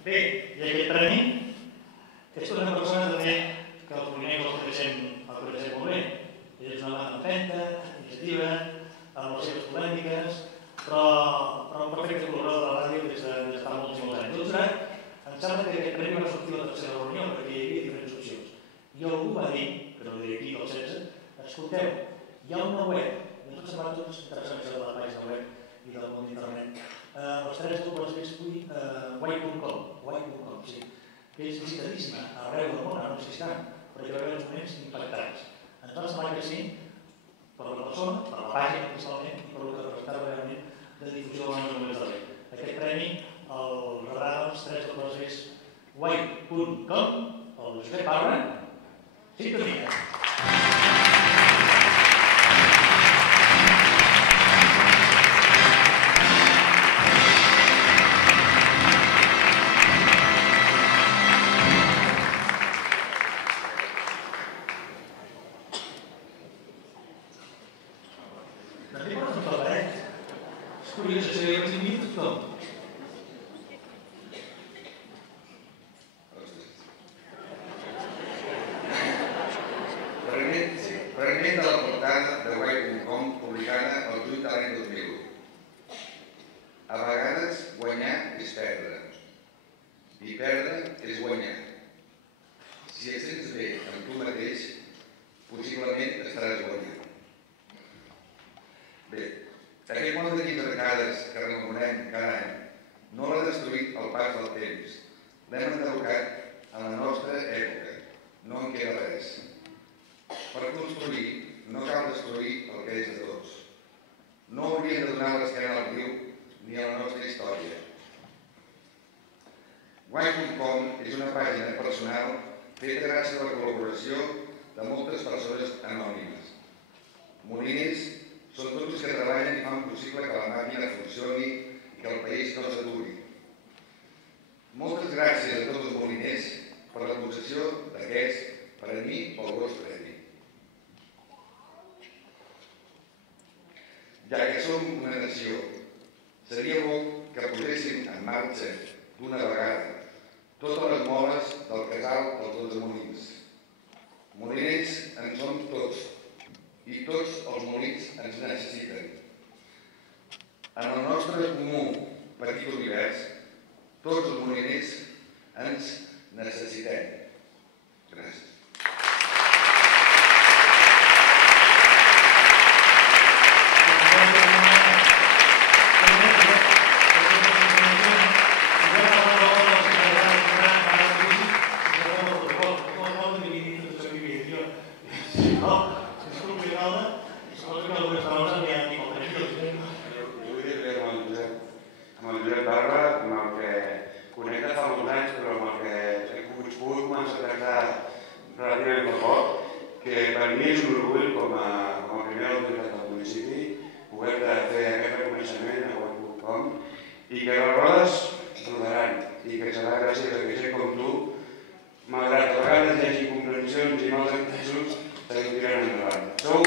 Bé, i aquest premi és una persona també que els moliners el coneixem molt bé. És una banda empenta, iniciativa, amb les seves polèmiques, però un perfecte col·laborador de la ràdio des de fa molts i molts anys. Em sembla que aquest premi va sortir a la tercera reunió perquè hi havia diferents opcions. I algú va dir, que no ho diré aquí, del 16, escolteu, hi ha una web, i ens sembla tots interessants de la pàgina web i del món d'internet, les 3 dobles guai.com, sí, que és visitadíssima arreu del món, ara no sé si tant, però hi va haver uns moments impactants. Ens va semblar que sí, per la persona, per la pàgina principalment, i per el que representava realment de difusió de la nostra només de l'E. Aquest premi el rebrà els 3 dobles guai.com, el Josep Barra, sintonia. Fragment de la portada de guai.com publicada el 8 de l'any 2001. A vegades guanyar és perdre, i perdre és guanyar. Si et sents bé amb tu mateix, possiblement estaràs guanyant. Bé, aquest món de arcades que rememorem cada any no l'ha destruït el pas del temps. L'hem enderrocat a la nostra època. No en queda res. Per construir no cal destruir el que és de tots. No hauríem de donar l'esquena al riu ni a la nostra història. Guai.com és una pàgina personal feta gràcies a la col·laboració de moltes persones anònimes. Moliners són tots els que treballen i fan possible que la màquina funcioni i que el país no s'aturi. Moltes gràcies a tots els moliners per la concessió d'aquest, per a mi, valuós premi. Ja que som una nació, seria bo que poséssim en marxa d'una vegada totes les moles del casal dels 12 molins. Moliners en som tots, i tots els molins ens necessiten. En el nostre comú petit univers, tots els moliners ens necessitem. Gràcies. I que les rodes rodaran i que serà gràcies a que gent com tu, malgrat que a vegades hi hagi comprensions i mals entesos, seguim tirant endavant. Sou